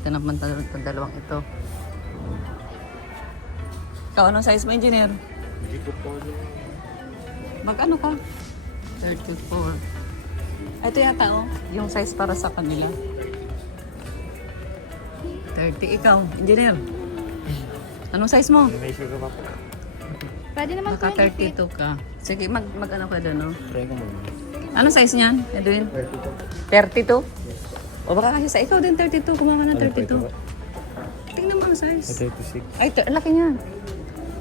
natin ang pantalon ng dalawang ito. Ikaw, anong size mo, engineer? Hindi ko po alam. Mag-ano ka? 34. Ito yata, oh. Yung size para sa kanila. 30. Ikaw, engineer. Anong size mo? May sugar pa po. Pwede naman Naka po yung 32 ka. Sige, mag-ano ka doon, no? Try ko muna. Anong size niyan, Edwin? 32? O baka kasi sa ikaw din 32. Kumawa ng 32. Tingnan mo ang size. 36. Ay, laki niya.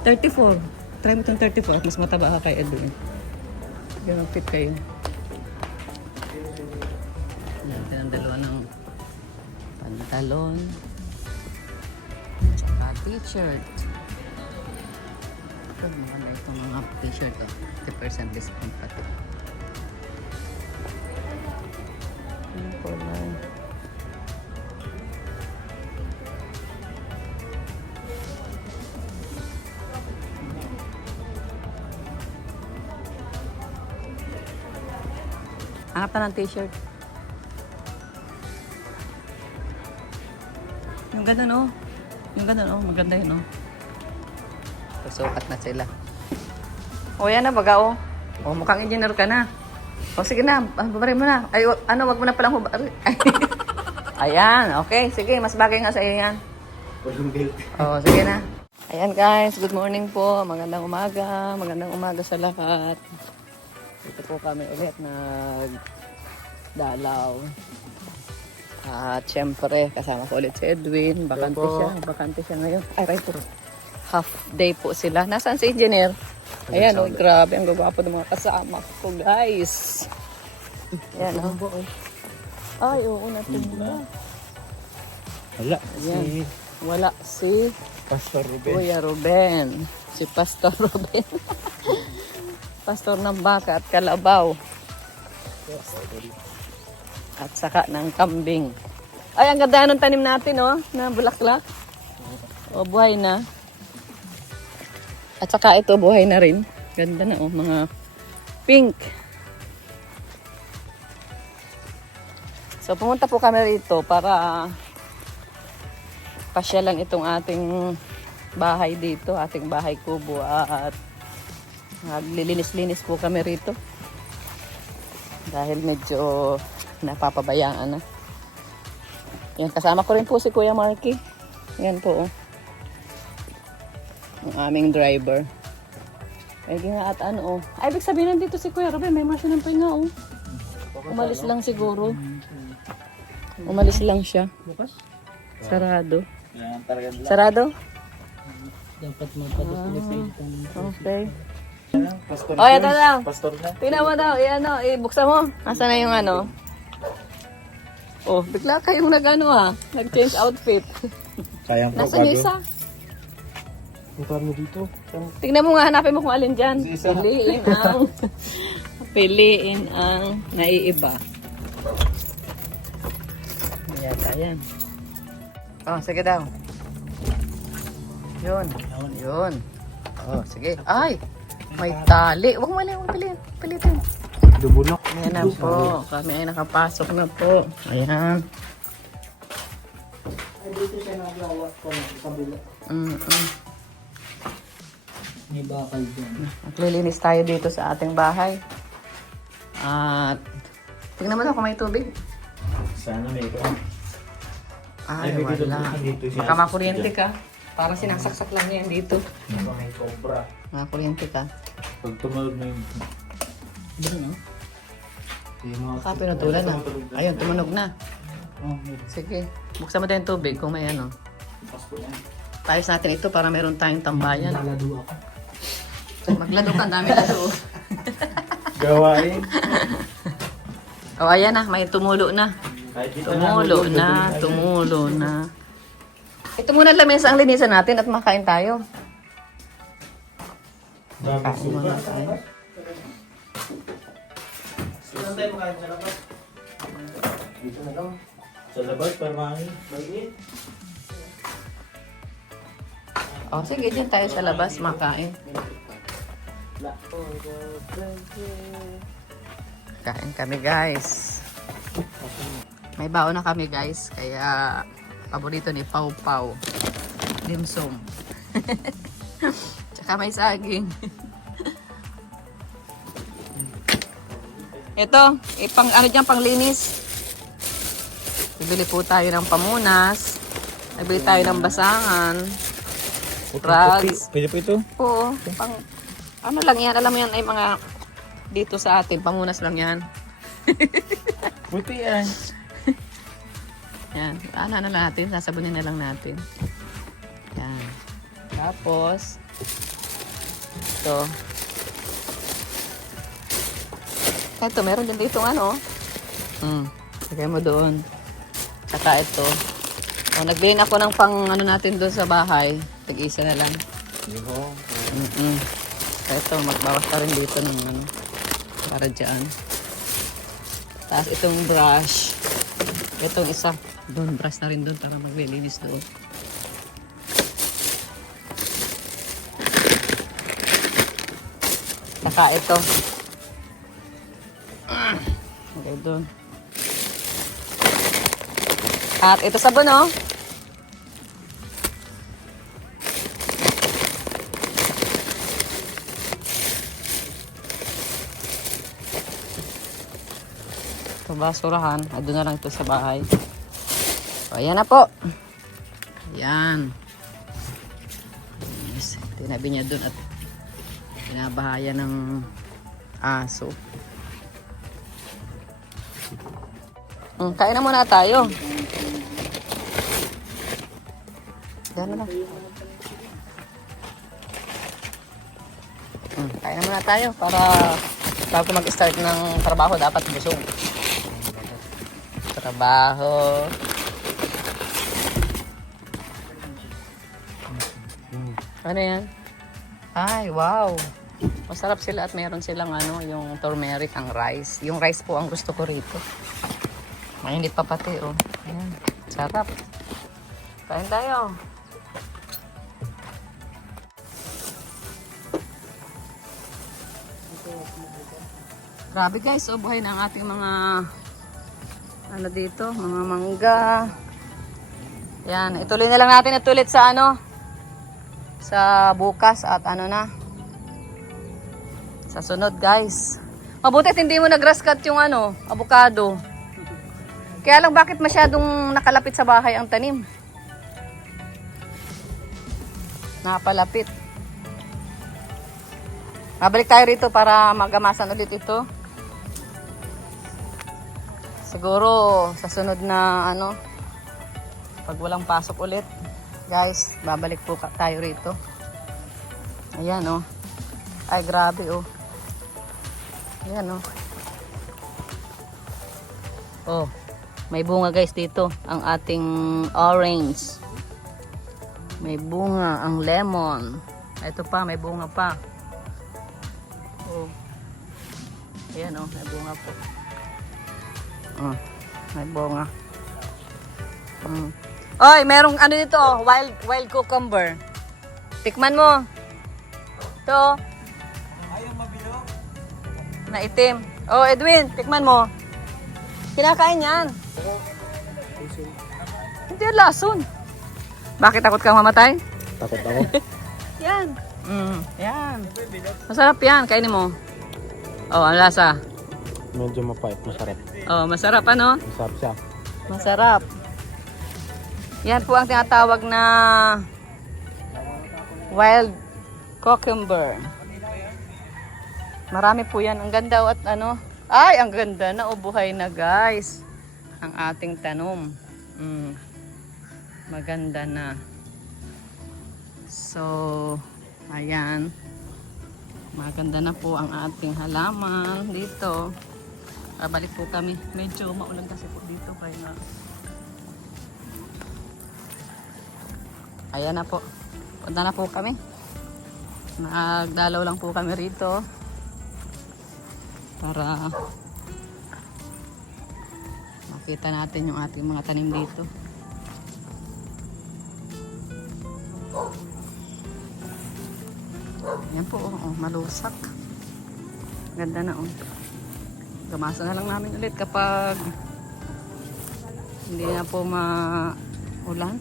34. Try mo itong 34 at mas mataba ka kay Edwin. Yung fit kayo. Natin ang dalawa ng pantalon. Tsaka t-shirt. Ito naman na itong mga t-shirt. 50% discount pati. Ano po lang. Hanap na ng t-shirt. Yung ganun, oh. Yung ganun, oh. Maganda yun, oh. Susukat na sila. O, yan na, baga, oh. O, mukhang engineer ka na. O, sige na. Babarin mo na. Ay, ano, wag mo na palang hubarin. Ayan, okay. Sige, mas bagay nga sa iyo yan. O, sige na. Ayan, guys. Good morning po. Magandang umaga. Magandang umaga sa lahat. Dito po kami ulit nagdalaw. At syempre, kasama ko ulit si Edwin. Bakante siya ngayon. Ay, right po. Half day po sila. Nasaan si engineer? Ayan, oh, grabe. Ang gagwapo ng mga kasama ko, guys. Ayan, oh. Ay, oo, natin. Wala. Ayan. Wala si Pastor Ruben. Kuya Ruben. Si Pastor Ruben. Pastor ng baka at kalabaw. At saka ng kambing. Ay, ang ganda ng tanim natin, oh. Na bulaklak. O, buhay na. At saka ito, buhay na rin. Ganda na, oh. Mga pink. So, pumunta po kami rito para pasyalan itong ating bahay dito. Ating bahay kubo. At naglilinis-linis po kami rito. Dahil medyo napapabayaan na. Yan, kasama ko rin po si Kuya Marky. Yan po, oh. Ang aming driver. Ay, nga at ano, oh. Ay, ibig sabihin nandito si Kuya Ruben. May masya ng pahinga, oh. Umalis lang siguro. Umalis lang siya. Sarado. Sarado? Dapat magpa-display Okay. Pastor Oh, ito daw. Pastor na. Tingnan mo daw. Iyan, oh. Buksan mo. Asa na yung ano? Oh, bigla kayong nag-ano, ha? Nag-change outfit. Sayang pa Nasaan yung isa? Ang kami dito. Tingnan mo nga, hanapin mo kung alin dyan. Si isa. Piliin ang naiiba. Yata yan. Oh, sige daw. Yun. Yun. Oh, sige. Ay! May tali. Huwag mali, huwag pilitin. Dubulok. Ayan na po. Kami ay nakapasok na po. Ayan. Ay, dito siya nagawa ko sa kabila. May bakal dyan. Maglilinis tayo dito sa ating bahay. At tingnan mo daw kung may tubig. Sana may ito. Ay, Ay, may dito, wala. dito siya. Baka makuryente ka. Parang sinasaksak lang yan dito. Baka may cobra. Makuryente ka. Pag tumalog na yung... Doon, no? yung mga... Baka pinutulan na. Ayun, tumunog na. Oh, Sige. Buksan mo tayo yung tubig kung may ano. Pasko yan. Tayos natin ito para meron tayong tambayan. Nalado ako. Maglado ka, ang dami lado. Gawain. O, ayan na. May tumulo na. Kahit dito Tumulo na. Tumulo na. Ito muna lamesa ang linisan natin at makain tayo. Kain muna tayo. Saan tayo makain sa labas? Dito na lang. Sa labas, para makain. O, sige, dyan tayo sa labas makain. Kain kami, guys. May baon na kami, guys. Kaya Paborito ni Pau Pau. Dimsum. Tsaka may saging. Ito, ipang ano dyan, panglinis. Bibili po tayo ng pamunas. Bibili tayo ng basangan. Drugs. Pwede po ito? Oo, pang ano lang yan, alam mo yan ay mga dito sa atin, pamunas lang yan. Buti yan. Yan, ano na natin, sasabunin na lang natin. Yan. Tapos, ito, meron din dito ano. Lagay mo doon. Saka ito. O, nagbili na ako ng pang ano natin doon sa bahay. Tag-isa na lang. Ito, magbawas ka rin dito ng ano. Para dyan. Tapos itong brush. Itong isa. Doon, brush na rin doon para maglilinis doon. Saka ito. Okay, doon. At ito sabon, oh. Ito basurahan. Doon na lang ito sa bahay. So, ayan na po. Ayan. Yes. Tinabi niya doon at pinabahaya ng aso. Kain na muna tayo. Gano'n na. Kain na muna tayo para bago mag-start ng trabaho dapat busog. Trabaho. Ano yan? Ay, wow. Masarap sila at meron silang ano, yung turmeric, ang rice. Yung rice po ang gusto ko rito. Mainit pa pati, oh. Ayan. Sarap. Kain tayo. Grabe guys, oh, buhay na ang ating mga ano dito, mga mangga. Yan, ituloy na lang natin ulit sa ano, sa bukas at ano na, sa sunod guys. Mabuti at hindi mo na grass cut yung ano, avocado. Kaya lang bakit masyadong nakalapit sa bahay ang tanim? Napalapit. Mabalik tayo rito para magamasan ulit ito. Siguro sa sunod na ano, pag walang pasok ulit, guys, babalik po tayo rito. Ayan, oh. Ay, grabe, oh. Ayan, oh. Oh, may bunga guys dito. Ang ating orange. May bunga ang lemon. Ito pa, may bunga pa. Oh. Ayan, oh, may bunga po. Oh, may bunga. Oy, merong ano dito, oh, wild cucumber. Tikman mo. Ito. Ayaw mabilog. Na itim. Oh, Edwin, tikman mo. Kinakain yan. Hindi yan lason. Bakit takot kang mamatay? Takot ako. Yan. Yan. Masarap yan. Kainin mo. Oh, ang lasa. Medyo mapait, masarap. Oh, masarap ano? Masarap siya. Masarap. Yan po ang tinatawag na wild cucumber. Marami po yan. Ang ganda at ano. Ay, ang ganda na. O, buhay na guys. Ang ating tanom. Maganda na. So, ayan. Maganda na po ang ating halaman dito. Balik po kami. Medyo maulan kasi po dito. Kaya ayan na po. Punta na po kami. Nagdalaw lang po kami rito. Para makita natin yung ating mga tanim dito. Yan po, oh, malusak. Ganda na, oh. Gamasa na lang namin ulit kapag hindi na po Ulan.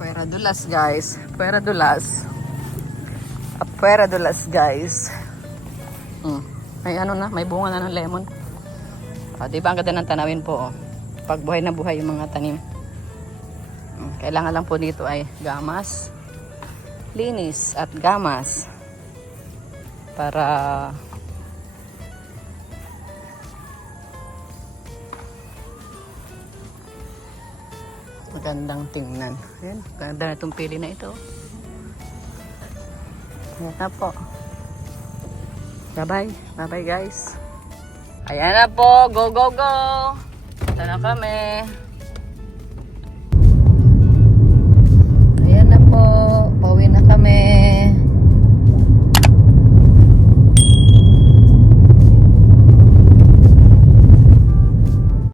Puera dulas guys. Puera dulas. Puera dulas guys. May ano na, may bunga na ng lemon. Di ba ang ganda ng tanawin po? Pag buhay na buhay yung mga tanim. Kailangan lang po dito ay gamas, linis at gamas para magandang tingnan. Ayan, ganda na itong pili na ito. Ayan na po. Bye-bye. Bye-bye guys. Ayan na po. Go, go, go. Ito na kami.